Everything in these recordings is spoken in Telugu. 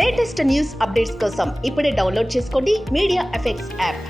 లేటెస్ట్ న్యూస్ అప్డేట్స్ కోసం ఇప్పుడే డౌన్లోడ్ చేసుకోండి మీడియా ఎఫెక్ట్స్ యాప్.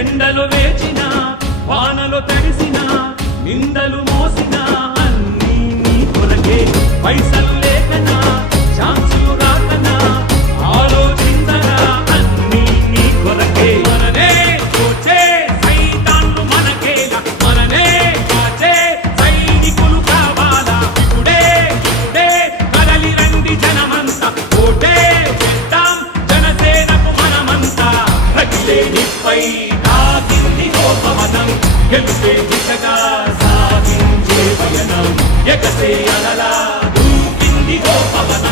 ఎండలో వేచిన వానలో తడిసిన నిందలు మోసిన అన్నీ నీ కొరకే. పైసలు లేకనా ఛాన్సులు రాకనా ఆలోచించరా అన్నీ నీ కొరకే. మననే కోచే సైతాన్లు మనకేలా, మననే కాచే సైనికులు కావాలా. ఇప్పుడే ఇప్పుడే కదలి రండి జనమంతా, ఓటే చేద్దాం జనసేనకు మనమంతా. రగిలేనిపై గెలిపే దిశగా సాగించే పయనం, ఎగసే అలలా దూకింది గోపవనం.